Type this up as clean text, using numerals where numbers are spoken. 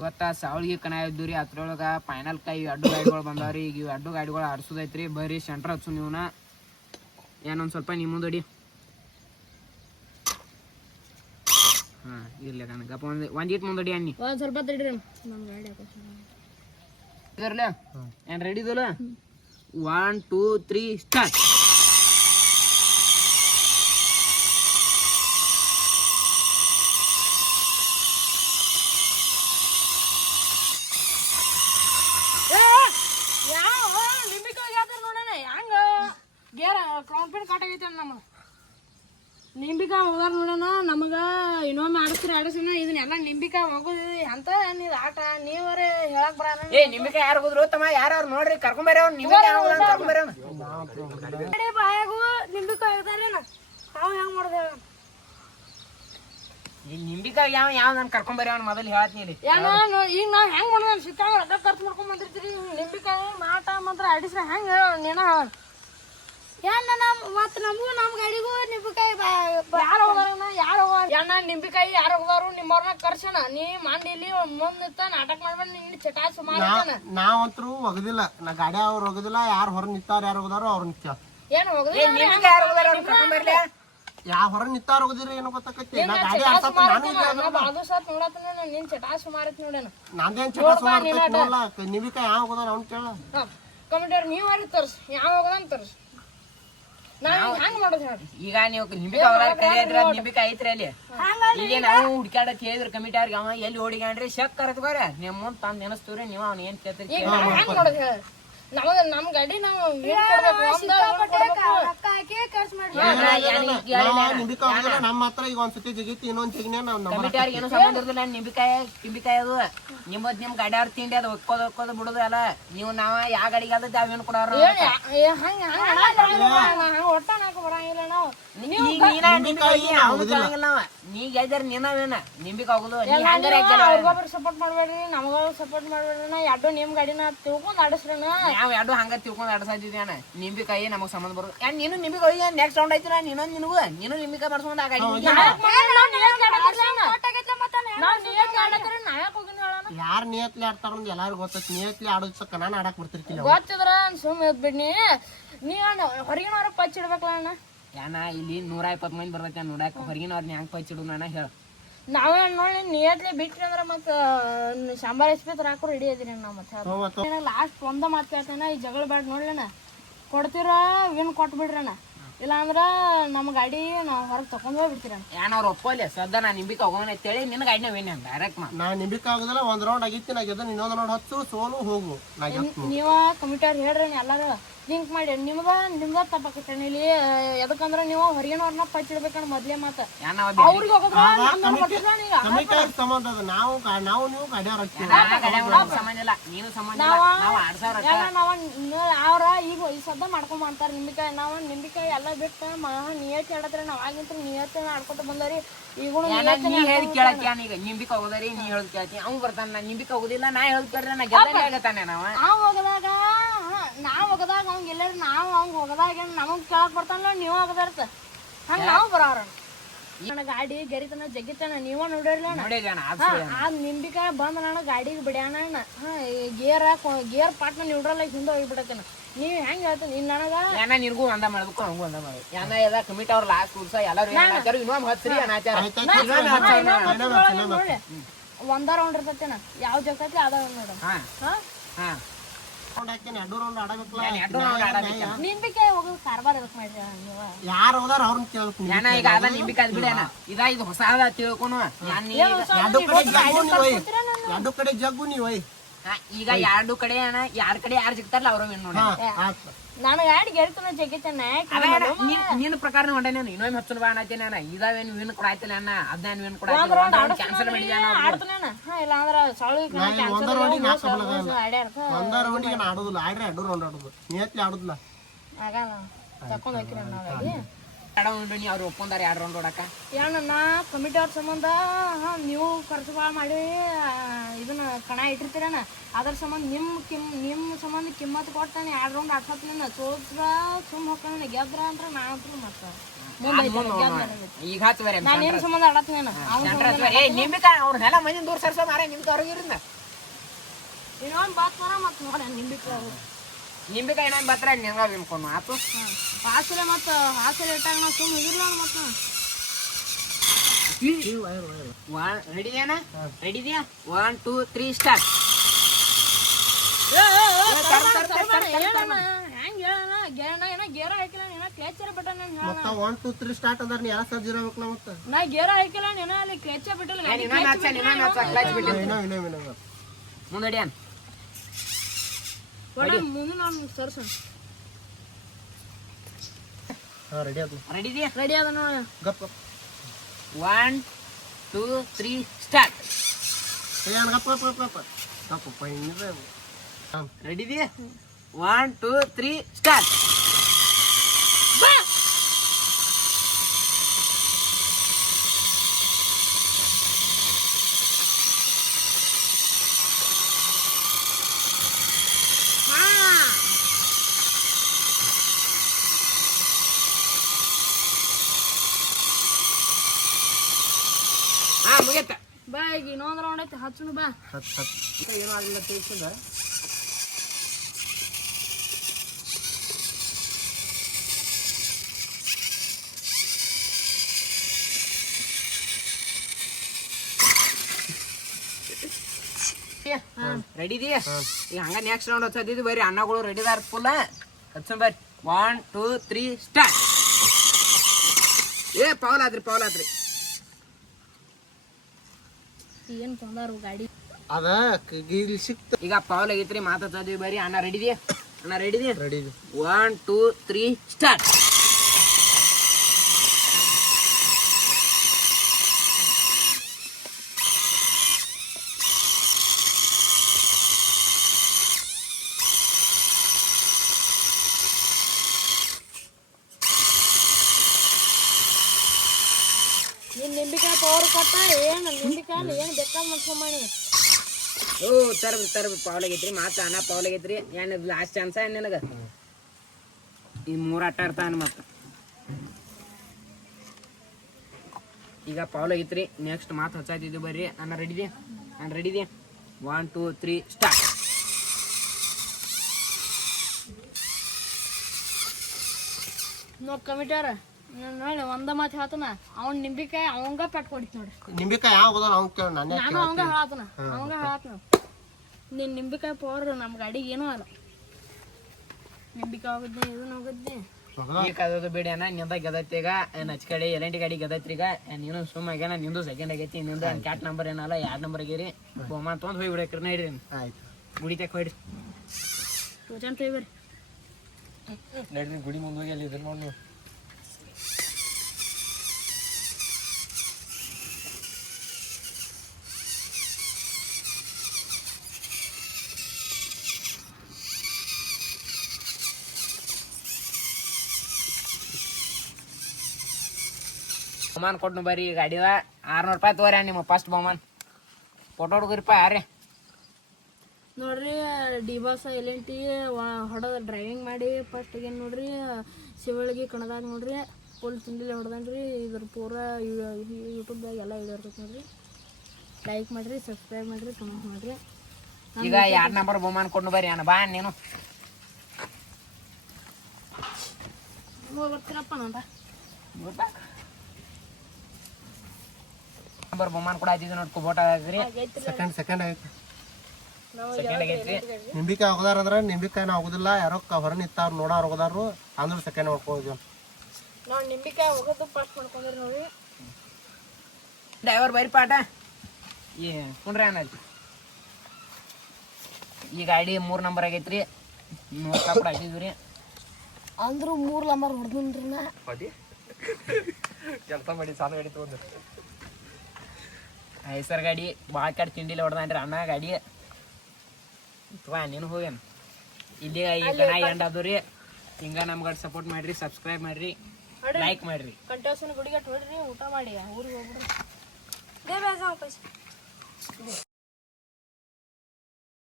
ಇವತ್ತ ಸಾವಳಿಗೆ ಕಣ ಇದ್ದು ರೀ ಅದ್ರೊಳಗ ಫೈನಲ್ ಕೈ ಅಡ್ಡು ಗಾಡಿಗಳು ಬಂದಾವ್ರಿ. ಈಗ ಇವು ಅಡ್ಡು ಗಾಡಿಗಳು ಆಡ್ಸೋದೈತ್ರಿ. ಬರ್ರಿ ಸೆಂಟ್ರ್ ಹಚ್ಚು ನೀವನ್ನ. ಏನೊಂದು ಸ್ವಲ್ಪ ನಿಮ್ಮ ಮುಂದಡಿ. ಹಾಂ ಇರ್ಲಿ ಕಣಗಪ್ಪ ಒಂದು ಇಟ್ಟು ಮುಂದಡಿ ಅನ್ನಿ ಸ್ವಲ್ಪ ತಡ್ರಿ ನಮ್ಮ ಗಾಡಿ ಇದರ್ಲ ಏನು ರೆಡಿ ಇದಲ್ಲ 1 2 3 ಸ್ಟಾರ್ಟ್. ನಿಂಬಿಕಾಯಿ ಹೋಗಾರ ನೋಡೋಣ ನಮಗ ಇನ್ನೊಮ್ಮೆ ಆಡಿಸ್ರಿ ಇದನ್ನೆಲ್ಲ ನಿಂಬಿಕಾಯಿ ಹೋಗೋದು ಅಂತ ಏನಿದೆ ಆಟ ನೀವರೇ ಹೇಳಕ್ ಬರ. ನಿಂಬಿಕಾಯಿ ಯಾರು ಹೋದ್ರು ತಮ್ಮ ಯಾರು ನೋಡ್ರಿ ಕರ್ಕೊಂಬರ್ರಿ ಅವ್ರು ನಿಂಬಿಕಾಯಿ ಬಾಯಾಗೂ ನಿಂಬಿಕಾಯಿ ಹೋಗ್ತಾರೇನ ನಾವು ಹೆಂಗ್ ಮಾಡೋದು ಹೇಳ. ನಿಂಬಿಕಾಯಿ ಯಾವ ನಾನು ಕರ್ಕೊಂಬರ್ರಿ ಅವ್ನು ಮೊದಲು ಹೇಳ್ತೀನಿ. ಈಗ ನಾವ್ ಹೆಂಗ್ ಮಾಡೋದು ಸಿಕ್ಕಾಗ ರೊಕ್ಕ ಖರ್ಚು ಮಾಡ್ಕೊಂಡ್ ಬಂದಿರ್ತೀರಿ. ನಿಂಬಿಕಾಯಿ ಮಾಟ ಮಾತ್ರ ಆಡಿಸ್ರೆ ಹೆಂಗ್ ಹೇಳ ನೀನ ಮತ್ ನಮಗೂ ನಮ್ ಗಾಡಿಗೂ ನಿಂಬಿಕಾಯಿ ಯಾರು ಹೋಗೋಣ ನಿಂಬಿಕಾಯಿ ಯಾರು ಹೋಗೋರು ನಿಮ್ಮವ್ರನ್ನ ಕರ್ಸೋಣ. ನೀ ಮಂಡಿಲಿ ಮುಂದ್ ನಿಂತ ನಾಟಕ ಮಾಡ್ಬೇಡ. ನಿನ್ ಚಟಾ ಸುಮಾರು ನಾವಂತ್ರು ಒಗದಿಲ್ಲ. ನಾ ಗಾಡಿ ಅವ್ರು ಒಗದಿಲ್ಲ. ಯಾರು ಹೊರ ನಿಂತಾರ ಯಾರು ಹೋದಾರೋ ಅವ್ರ ನಿಂತ ಏನ್ ಹೋಗುದು ಯಾವ ಹೊರ ನಿಂತಾರ ಹೋಗದಿರಿ ಏನೋ ಗೊತ್ತಾಕೈತಿ. ನಾ ಗಾಡಿ ಆಡ್ಸತ್ತ ನಾನು ಬಾದು ಸಾತ್ ನೋಡತ್ತ ನಿನ್ ಚಟಾ ಸುಮಾರತ್ ನೋಡೇನ. ನಂದೇನ್ ಚಟಾ ಸುಮಾರ ನಿಂಬಿಕಾಯಿ ಯಾವ ಹೋದಾರ ಅವ್ನು ಕೇಳ. ಕಮಿಟರ್ ನೀವ್ ಯಾರು ತರ್ಸ್ ಯಾವ ಹೋಗದಂತ ತರ್ಸ್. ಈಗ ನೀವು ನಿಂಬಿಕಾಯಿ ಐತ್ರಿ ಅಲ್ಲಿ ಈಗ ನಾವು ಹುಡ್ಕಾಡತ್ ಹೇಳಿದ್ರು ಕಮಿಟಿ ಅವ್ರಿಗೆ ಅವ ಎಲ್ಲಿ ಓಡಿಗಾಣ್ರಿ ಶಕ್ ಕರತ್ಕೋರ ನಿಮ್ ಮುಂದ್ ತಂದ್ ನೆನಸ್ತವ್ರಿ ನೀವು ಅವ್ನ ಏನ್ ಕೇಳ್ತೀರಿ. ನಮ್ ಗಾಡಿ ನಾವು ನಮ್ಮ ಹತ್ರ ಈಗ ಒಂದ್ಸತಿ ಜಗೀತಿ ಇನ್ನೊಂದ್ ಜಗಿನ ಕಮಿಟಿ ಅವ್ರಿಗೆ ಏನೋ ಸಂಬಂಧ ಇರ್ದಿಲ್ಲ. ನಿಂಬಿಕಾಯಿ ಅದು ನಿಮ್ ಗಾಡಿ ಅವ್ರ ತಿಂಡಿ ಅದು ಒಕ್ಕೋದು ಬಿಡುದು ಅಲ್ಲ. ನೀವು ನಾವ ಯಾವ ಗಾಡಿಗೆ ಅದ ಅವೇನು ಕೊಡೋರು ನೀ ಗೆಲ್ದಾರ ನೀನಾವೇನ ನಿಂಬಿಕಾಯಿ ಹೋಗುದು ಸಪೋರ್ಟ್ ಮಾಡ್ಬೇಡ್ರಿ ನಮಗ ಸಪೋರ್ಟ್ ಮಾಡ್ಬೇಡ್ರಿ. ಎರಡು ನಿಮ್ ಗಾಡಿನ ತಿಳ್ಕೊಂಡ್ ಆಡಿಸ್ರಣ. ನಾವ್ ಎರಡು ಹಂಗ ತಿಳ್ಕೊಂಡ್ ಆಡ್ಸಾದಿದ್ದೇನ ನಿಂಬಿಕಾಯಿ ನಮಗ್ ಸಂಬಂಧ ಬರೋದು. ನೀನು ನಿಂಬಿಕಾಯಿ ನೆಕ್ಸ್ಟ್ ರೌಂಡ್ ಐತಿ ನೀನು ನೀನು ನಿಂಬಿಕಾಯಿ ಮಾಡ್ಸ್ಕೊಂಡ್ ಆ ಗಾಡಿ ಯಾರ ನಿಯತ್ಲಿ ಆಡ್ತಾರ ಎಲ್ಲಾರು ಗೊತ್ತೈತಿ. ನಿಯತ್ಲಿ ಆಡೋದಕ್ಕ ನಾನು ಆಡಕ್ ಬರ್ತಿರ್ತೀನಿ ಗೊತ್ತಿದ್ರ ಸುಮ್ ಬಿಡ್ನಿ. ನೀ ಹೊರಗಿನವ್ರ ಪಚ್ಚಿಡ್ಬೇಕಲ್ಲ ಅಣ್ಣ. ಯಾನ ಇಲ್ಲಿ 120 ಮಂದಿ ಬರ್ತೈತಿ ನೋಡಾಕ. ಹೊರಗಿನವ್ರನ್ನ ಹೆಂಗ್ ಪಚ್ಚಿಡು ನಾನು ಹೇಳ. ನಾವೇ ನೋಡಿ ನಿಯತ್ಲಿ ಬಿಟ್ರಿ ಅಂದ್ರ ಮತ್ತ ಸಾಂಬಾರ್ ಎಸ್ಪಿ ತರಾಕು ರೆಡಿ ಇದೀನಿ ನಾ. ಮತ್ತೆ ಲಾಸ್ಟ್ ಒಂದ ಮಾತು ಕೇಳ್ತೇನ. ಈ ಜಗಳ ಬ್ಯಾಡ ನೋಡ್ಲಣ್ಣ ಕೊಡ್ತೀರ ವಿನ್ ಕೊಟ್ಬಿಡ್ರಣ್ಣ. ಇಲ್ಲ ಅಂದ್ರ ನಮ್ಮ ಗಾಡಿ ನಾವ್ ಹೊರಗೆ ತಕೊಂಡ್ ಹೋಗ್ಬಿಡ್ತೀರಣ್ಣ. ಏನ್ ಅವ್ರ ಒಪ್ಪೋಲಿ ಸದ್ದ ನಾ ನಿಂಬಿಕಾಯಿ ಹೋಗೋಣ ಅಂತೇಳಿ ನಿನ್ನ ಗಾಡಿನ ವಿನ್ ಡೈರೆಕ್ಟ್ ನಾ ನಿಂಬಿಕಾಯಿ ಆಗುದಿಲ್ಲ. ಒಂದ್ ರೌಂಡ್ ಆಗಿತ್ತು ನಾ ಗೆದ್ದು ಇನ್ನೊಂದ್ ರೌಂಡ್ ಹಚ್ಚು ಸೋಲು ಹೋಗು. ನೀವ ಕಮಿಟಿ ಅವ್ರು ಹೇಳ್ರಿ ಎಲ್ಲಾರು ಲಿಂಕ್ ಮಾಡಿ ನಿಮ್ದ ತಪ್ಪಾಕೈತೆ ಇಲ್ಲಿ. ಎದಕ್ಕಂದ್ರ ನೀವು ಹೊರಗಿನವ್ರನ್ನ ಪಚ್ಚಿಡ್ಬೇಕಣ್ಣ ಮೊದ್ಲೇ ಮಾತ ಅವ್ರಿಗೆ ಸಂಬಂಧ ಅದ. ನಾವು ನೀವು ಗಾಡಿಯವ್ರ ಅವ್ರ ಈಗ ಈ ಸದ್ದ ಮಾಡ್ಕೊಂಡ್ ಅಂತಾರ ನಿಂಬಿಕಾಯಿ. ನಾವ್ ನಿಂಬಿಕಾಯಿ ಎಲ್ಲ ಬಿಟ್ಟು ನಿಯತ್ ಆಡತ್ರ ನಾವ್ ಆಗಿಂತ ನಿಯತ್ ಆಡ್ಕೊತ ಬಂದರಿ. ಈಗ ನಿಂಬಿಕಾಯಿ ಹೋಗೋದ್ರಿ ನೀ ಹೇಳದ್ ಕೇಳ್ತಿ. ಅವ್ನು ಬರ್ತಾನ ನಿಂಬಿಕಾಯಿ ಹೋಗುದಿಲ್ಲ ನಾ ಹೇಳದ್ ಕೇಳ್ರಿ ನಾ ಗೆದ್ದಾನೆ. ನಾವ್ ಹೋಗದಾಗ ಅವ್ನ್ ಎಲ್ಲಾರು ನಾವ್ ಹಂಗ ಹೋಗದಾಗ ನಮಗ್ ಕೇಳಕ್ ಬರ್ತಾನಲ್ಲ ನೀವ್ ಹೋಗದಾರ್ತ ಹಂಗ ನಾವ್ ಬರೋರ. ನನ್ನ ಗಾಡಿ ಗೆರಿತನ ಜಗಿತಾನ ನೀವ ನೋಡಿರ್ಲ. ಆ ನಿಂಬಿಕಾಯಿ ಬಂದ್ ನಾನು ಗಾಡಿಗೆ ಬಿಡ್ಯಾನ. ಗೇರ್ ಪಾಟ್ನ ನ್ಯೂಟ್ರಲ್ ಆಗಿ ಹಿಂದೆ ಹೋಗ್ಬಿಡತ್ತೇನ. ನೀವ್ ಹೆಂಗ್ ಹೇಳ್ತೀನಿ ಇನ್ ನನಗ ನಿನ್ಗೂ ಒಂದ ಮಾಡ್ಬೇಕು ಹಂಗೂ ಒಂದ ಮಾಡ್ಬೇಕು. ಎಲ್ಲ ಕಮಿಟಿ ಅವ್ರ ಲಾಸ್ಟ್ ಕೂರ್ಸ ಎಲ್ಲಾರು ಇನ್ನೊಂದ್ ಹಚ್ರಿ ಅನಾಚಾರ ನೋಡಿ ಒಂದ ರೌಂಡ್ ಇರ್ತೇನ ಯಾವ ಜಗತ್ತೈತಿ ಅದ ನೋಡ. ನಿಂಬಿಕಾಯಿ ಹೋಗೋದು ಕಾರ್ಬಾರ್ ಎದಕ್ ಮಾಡ್ರಿ ನೀವು. ಯಾರು ಹೋದಾರ ಅವ್ರನ್ನ ಕೇಳ್ತೀನಿ. ಈಗ ಅದ ನಿಂಬಿಕಾಯಿ ಬಿಡೇನ ಇದು ಹೊಸ ತಿಳ್ಕೊನು. ಎರಡು ಕಡೆ ಜಗ್ಗು ನೀವ್ ಈಗ ಎರಡು ಕಡೆ ಯಾರು ಸಿಗ್ತಾರಲ್ಲ ಅವ್ರ ವಿನ್ ನೋಡಿ. ನಾನು ಗಾಡಿ ಗೆರ್ತನ ಜಗಿತಾನ ನಿನ್ನ ಪ್ರಕಾರ ಹೊಂಡೆ ನಾನು ಇನ್ನೊಮ್ಮೆ ಹಚ್ಚನ ಬಾ ಅನ್ನತ್ತೇನೆ. ನಾನು ಇದಾವೇನು ವಿನ್ ಕೊಡಾಯ್ತಿಲ್ಲ ಅನ್ನ ಅದನ್ನ ವಿನ್ ಕೊಡ ಕ್ಯಾನ್ಸಲ್ ಮಾಡಿದ್ಯಾನ. ಇಲ್ಲ ಅಂದ್ರ ಒಂದ ರೌಂಡಿಗೆ ಆಡೋದಿಲ್ಲ. ಆಡ್ರೆ 2 ರೌಂಡ್ ಆಡೋದು ನಿಯತ್ಲಿ ಆಡುದಿಲ್ಲ. ಆಗಲ್ಲ ತಕೊಂಡ್ ಹೋಗ್ತೀರ ನಾವ್ ಅವ್ರು ಒಪ್ಕೊಂಡಾರ 2 ರೌಂಡ್ ಹೊಡಕ. ನಾ ಕಮಿಟಿ ಅವ್ರ ಸಂಬಂಧ ನೀವು ಖರ್ಚು ಭಾಳ ಮಾಡಿ ಇದನ್ನ ಕಣ ಇಟ್ಟಿರ್ತೀರಣ್ಣ. ಅದ್ರ ಸಂಬಂಧ ನಿಮ್ ಸಂಬಂಧ ಕಿಮ್ಮತ್ ಕೊಡ್ತಾನೆ 2 ರೌಂಡ್ ಆಡ್ಸತ್ನ. ಸೋತ್ರ ಸುಮ್ ಹೋಗ್ತಾನೆ ಗೆದ್ರ ಅಂದ್ರ ನಾ ಅಂತ ಮತ್ತ ಈಗ ಹತ್ತು ಬೇರೆ ನಾನು ಏನ್ ಸಂಬಂಧ ಆಡತ್ನೇನ ನಿಂಬಿಕಾಯಿ ಅವ್ರನ್ನೆಲ್ಲ ಮಂದಿ ದೂರ ಸರ್ಸ ಮಾರ ನಿಮ್ಗೆ ಹೊರಗಿರಿಂದ ಇನ್ನೊಂದ್ ಬಾತ್ ಬರ ಮತ್ ನೋಡ ನಿಂಬಿಕಾಯಿ ಇನ್ನೊಂದು ಬತ್ರ ನಿಂಗ ನಿಮ್ಕೊಂಡು ಆತು ಹಾಸಲೆ ಮತ್ತ ಹಾಸಲೆ ಇಟ್ಟಾಗ ನಾ ಸುಮ್ ಇದಿರ್ಲ ಮತ್ತ ರೆಡಿ ಏನ ರೆಡಿ ಇದೆಯಾ 1 2 3 ಸ್ಟಾರ್ಟ್ ಹೆಂಗ್ ಹೇಳಣ ಗೇರ ಹಾಕಿಲ್ಲ ಏನ ಕ್ಲೇಚರ್ ಬಟನ್ ಮತ್ತ 1 2 3 ಸ್ಟಾರ್ಟ್ ಅದಾರ ನೀ ಯಾವ ಸರ್ಜ್ ಇರಬೇಕಲ್ಲ ಮತ್ತ ನಾ ಗೇರ ಹಾಕಿಲ್ಲ ಏನ ಅಲ್ಲಿ ಕ್ಲೇಚರ್ ಬಿಟ್ಟಲ್ಲ ಮುಂದಡಿಯನ್ ಮುಂದೆ ನಾನು ಸರ್ಸಣ ರೆಡಿ ಆದ ರೆಡಿ ಇದೆಯಾ ರೆಡಿ ಅದ ನೋಡ ಗಪ್ 1 2 3 ಸ್ಟಾರ್ಟ್ ಏನ್ ಗಪ್ ಗಪ್ ಗಪ್ ಗಪ್ ಗಪ್ ಪೈನಿದೆ ರೆಡಿ ಇದೆಯಾ 1 2 3 ಸ್ಟಾರ್ಟ್ ಮುಗಿತ ಬಾ ಈಗ ಇನ್ನೊಂದ್ ರೌಂಡ್ ಐತಿ ಹಚ್ಚುನು ಬಾ ಏನೋ ಆಗಿಲ್ಲ ತಿಳಿಸಿದ ರೆಡಿ ಇದೆಯಾ ಈಗ ಹಂಗ ನೆಕ್ಸ್ಟ್ ರೌಂಡ್ ಹಚ್ಚದಿದ್ದು ಬರ್ರಿ ಅನ್ನಗಳು ರೆಡಿ ಅದಾರ ಫುಲ್ ಹಚ್ಚ ಬರ್ರಿ 1 2 3 ಸ್ಟಾರ್ಟ್ ಪೌಲ್ ಆದ್ರಿ ಏನ್ ತಂದಾರು ಗಾಡಿ ಅದ ಇಲ್ಲಿ ಸಿಕ್ತ ಈಗ ಪೌಲ್ ಆಗೈತ್ರಿ ಮಾತಾಡ್ತೀವಿ ಬರ್ರಿ ಅಣ್ಣ ರೆಡಿ ಇದೆಯಾ ಅಣ್ಣ ರೆಡಿ ಇದೆಯಾ ರೆಡಿ 1 2 3 ಸ್ಟಾರ್ಟ್ ನೀನ್ ನಿಂಬಿಕಾಯಿ ಪವರ್ ಕೊಟ್ಟ ಏನ್ ನಿಂಬಿಕಾಯಿ ಏನ್ ಬೇಕಾದ್ ಮಾಡ್ಕೊಂಬಾಣಿ ಓ ತರಬ್ರಿ ಪೌಲ್ ಆಗೈತ್ರಿ ಮಾತ ಅಣ್ಣ ಪೌಲ್ ಆಗೈತ್ರಿ ಏನ್ ಲಾಸ್ಟ್ ಚಾನ್ಸ್ ಏನ್ ನಿನಗ ಈ 3 ಆಟ ಇರ್ತಾನ ಮತ್ತ ಈಗ ಪೌಲ್ ಆಗೈತ್ರಿ ನೆಕ್ಸ್ಟ್ ಮಾತು ಹಚ್ಚಾಯ್ತಿದ್ದು ಬರ್ರಿ ಅಣ್ಣ ರೆಡಿ ಇದೆಯಾ 1 2 3 ಸ್ಟಾರ್ಟ್ ನೋಡ್ ಕಮಿಟಾರ ನೋಡಿ ಒಂದ ಮಾತು ಹೇಳ್ತಾನ ಅವ್ನ ನಿಂಬಿಕಾಯಿ ಅವಂಗ ಪೆಟ್ ಕೊಡಿತ್ ನೋಡ್ರಿ ನಿಂಬಿಕಾಯಿ ಯಾವ ಹೋದ ಅವ್ನು ಕೇಳ ನಾನೇ ನಾನು ಅವಂಗ ಹೇಳತ್ತನ ನೀನ್ ನಿಂಬಿಕಾಯಿ ಪವರ್ ನಮ್ ಗಾಡಿಗೆ ಏನೂ ಅಲ್ಲ ನಿಂಬಿಕಾಯಿ ಹೋಗಿದ್ದೆ ಇದನ್ನ ಹೋಗಿದ್ದೆ ಈಗ ಕದೋದು ಬೇಡಿ ಅಣ್ಣ ನಿಂದ ಗದೈತಿ ಈಗ ನಚ್ ಕಡೆ ಎಲೆಂಟಿ ಗಾಡಿ ಗದೈತ್ರಿ ಈಗ ನೀನು ಸುಮ್ಮ ಆಗ್ಯಾನ ನಿಂದು ಸೆಕೆಂಡ್ ಆಗೈತಿ ನಿಂದು ಕ್ಯಾಟ್ ನಂಬರ್ ಏನಲ್ಲ 2 ನಂಬರ್ ಆಗಿರಿ ಬಹುಮಾನ ತೊಗೊಂಡು ಹೋಗಿ ಬಿಡಕ್ರಿ ನಡ್ರಿ ಆಯ್ತು ಗುಡಿ ತಕ್ಕ ಹೊಡ್ರಿ ತೋಜನ್ ತೊಯ್ಬರ್ರಿ ನಡ್ರಿ ಗುಡಿ ಮುಂದೆ ಹೋಗಿ ಅಲ್ಲಿ ಇದ್ರ ನೋಡಿ ನೀವು ಬಹುಮಾನ ಕೊಟ್ಟು ಬರ್ರಿ ಗಾಡಿದ 600 ರೂಪಾಯಿ ತಗೋರಿ ನಿಮ್ಮ ಫಸ್ಟ್ ಬಹುಮಾನ ಫೋಟೋ ಹುಡುಗ್ರಿಪ್ಪ ಯಾರೇ ನೋಡ್ರಿ ಡಿ ಬಾಸ್ ಎಲ್&ಟಿ ಹೊಡೆದ ಡ್ರೈವಿಂಗ್ ಮಾಡಿ ಫಸ್ಟ್ ಏನು ನೋಡ್ರಿ ಶಿವಳಿಗೆ ಕಣದಾಗ ನೋಡ್ರಿ ಫುಲ್ ತಿಂಡಿಲಿ ಹೊಡೆದನ್ರಿ ಇದ್ರ ಪೂರಾ ಯೂಟ್ಯೂಬ್ದಾಗ ಎಲ್ಲ ಇದು ಇರ್ತೈತೆ ನೋಡ್ರಿ ಲೈಕ್ ಮಾಡಿರಿ ಸಬ್ಸ್ಕ್ರೈಬ್ ಮಾಡಿರಿ ಕಮೆಂಟ್ ಮಾಡಿರಿ ಈಗ 2 ನಂಬರ್ ಬಹುಮಾನ ಕೊಟ್ಟು ಬರ್ರಿ ಅಣ್ಣ ಬಾ ನೀನು ಬರ್ತೀರಪ್ಪ ನಂದ ನಂಬರ್ ಬಹುಮಾನ ಕೂಡ ಆಯ್ತಿದ್ದು ನೋಡ್ಕೊ ಫೋಟೋ ಹಾಕ್ರಿ ಸೆಕೆಂಡ್ ಆಯ್ತು ಸೆಕೆಂಡ್ ಆಗೈತ್ರಿ ನಿಂಬಿಕಾಯಿ ಹೋಗದಾರ ಅಂದ್ರೆ ನಿಂಬಿಕಾಯಿನ ಹೋಗುದಿಲ್ಲ ಯಾರೋ ಹೊರ ನಿಂತಾವ್ರು ನೋಡೋರು ಹೋಗದಾರು ಅಂದ್ರೆ ಸೆಕೆಂಡ್ ಮಾಡ್ಕೋದು ನಾವು ನಿಂಬಿಕಾಯಿ ಹೋಗೋದು ಫಸ್ಟ್ ಮಾಡ್ಕೊಂಡ್ರಿ ನೋಡಿ ಡ್ರೈವರ್ ಬೈರಿ ಪಾಟ ಕುಂಡ್ರಿ ಅನ್ನತಿ ಈ ಗಾಡಿ 3 ನಂಬರ್ ಆಗೈತ್ರಿ 100 ರೂಪಾಯಿ ಕೂಡ ಹಾಕಿದ್ವಿ ರೀ ಅಂದ್ರು 3 ನಂಬರ್ ಹೊಡೆದ್ರಿ ನಾ ಕೆಲಸ ಮಾಡಿ ಸಾಲ ಗಾಡಿ ತಗೊಂಡು ಐಸರ್ ಗಾಡಿ ಭಾಳ ಕಡೆ ತಿಂಡಿಲಿ ಹೊಡೆದ್ರಿ ಅಣ್ಣ ಗಾಡಿ ಅಥವಾ ನೀನು ಹೋಗ್ಯಾನ ಇಲ್ಲಿ ಈಗ ಎಂಡ್ ಅದು ರೀ ಹಿಂಗ ನಮ್ಗೆ ಸಪೋರ್ಟ್ ಮಾಡ್ರಿ ಸಬ್ಸ್ಕ್ರೈಬ್ ಮಾಡ್ರಿ ಲೈಕ್ ಮಾಡ್ರಿ ಕಂಟೋಸನ್ ಗುಡಿಗೆ ಹೊಡ್ರಿ ಊಟ ಮಾಡಿ ಊರಿಗೆ ಹೋಗ್ಬಿಡ್ರಿ